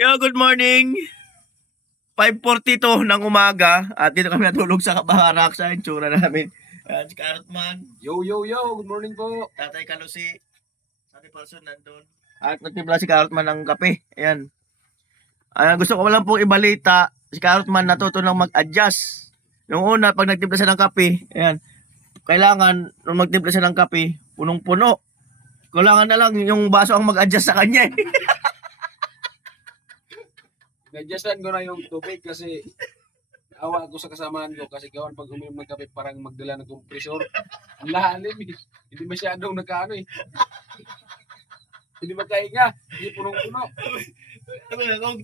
Yo, good morning. 5.42 ng umaga at dito kami natulog sa kabaharak sa itsura namin. Ayan, si Carrotman, Yo, yo, yo. Good morning po. Tatay Kalusi, Sani Person nandun. At nagtimpla si Carrotman ng kape. Ayan. Ayan, gusto ko lang pong ibalita, si Carrotman natuto ng mag-adjust. Yung una, pag nagtimpla siya ng kape, ayan, kailangan, nung magtimpla siya ng kape, punong-puno. Kailangan na lang yung baso ang mag-adjust sa kanya. eh. Nadjustan ko na yung tubig kasi awa ako sa kasamahan ko kasi gawan pag uminom ng kape parang magdala ng kompresor. Ang lalim eh. Hindi masyadong nagkaano eh. Hindi magkahinga. Hindi punong-puno. Ano na, kung,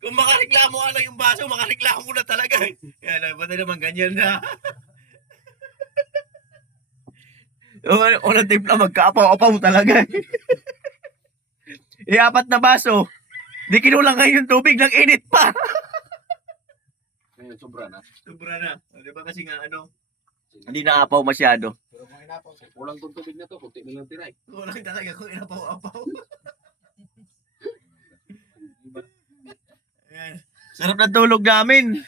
kung makareklamo ka lang yung baso, makareklamo na talaga. Yan, ba't naman ganyan na? yung ano, unang timpla, magkaapaw-apaw talaga. eh, apat na baso. Di kinulang ngayon yung tubig, nang init pa. Ngayon, sobra na. Sobra na. O, Di ba kasi nga ano, hindi naapaw masyado. Pero kung inapaw, kulang tong tubig na to. Kunti na lang tira eh. Kulang talaga kung inapaw-apaw. Ayan. Sarap na tulog namin.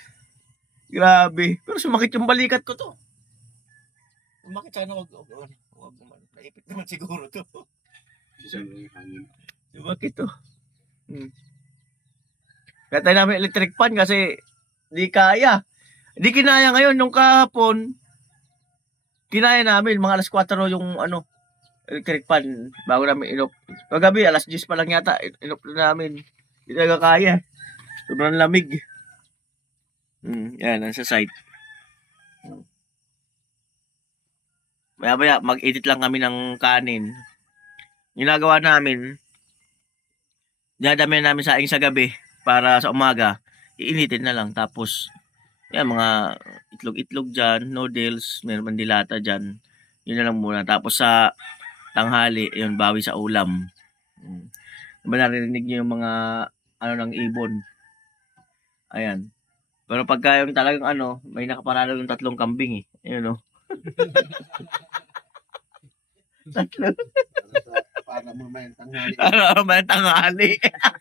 Grabe. Pero sumakit yung balikat ko to. Sumakit sana wag wag wag wag naman. Naipit naman siguro to. Sumakit to. Hmm. Kaya tayo namin electric fan kasi di kaya. Di kinaya ngayon nung kahapon. Kinaya namin mga alas 4 yung ano electric fan bago namin inop. Kagabi alas 10 pa lang yata in- inop na namin. Di talaga kaya. Sobrang lamig. Hmm, yan, nasa site. Maya-maya, mag-edit lang kami ng kanin. Ginagawa namin, dinadami namin sa sa gabi para sa umaga, iinitin na lang. Tapos, yan, mga itlog-itlog dyan, noodles, meron man dilata dyan. Yun na lang muna. Tapos sa tanghali, yun, bawi sa ulam. Hmm. Diba narinig niyo yung mga ano ng ibon? Ayan. Pero pagka yung talagang ano, may nakaparalo yung tatlong kambing eh. Ayun oh. Tatlo. Para para mo may tanghali. Ano ba tanghali?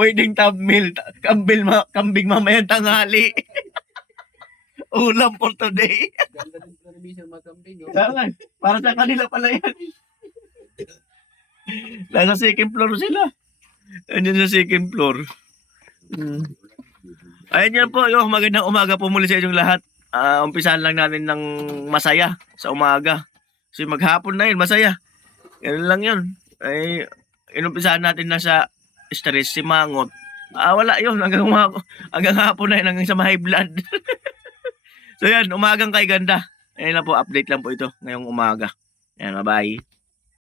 Pwedeng thumbnail, kambil ma, kambing mamayang tanghali. Ulam for today. Ganda din pala ni Misa mga kambing. oh. Saan? Para sa kanila pala yan. Nasa second floor sila. Andiyan sa second floor. Mm. Ayun yan po, yung magandang umaga po muli sa inyong lahat. Ah, umpisahan lang natin ng masaya sa umaga. Kasi maghapon na yun, masaya. Ganun lang yun. Ay, inumpisahan natin na sa stress, si Mangot. Ah, wala yun. Hanggang, uma- hanggang hapon na yun, hanggang sa high blood. so yan, umagang kay ganda. Ayun lang po, update lang po ito ngayong umaga. Yan, bye-bye.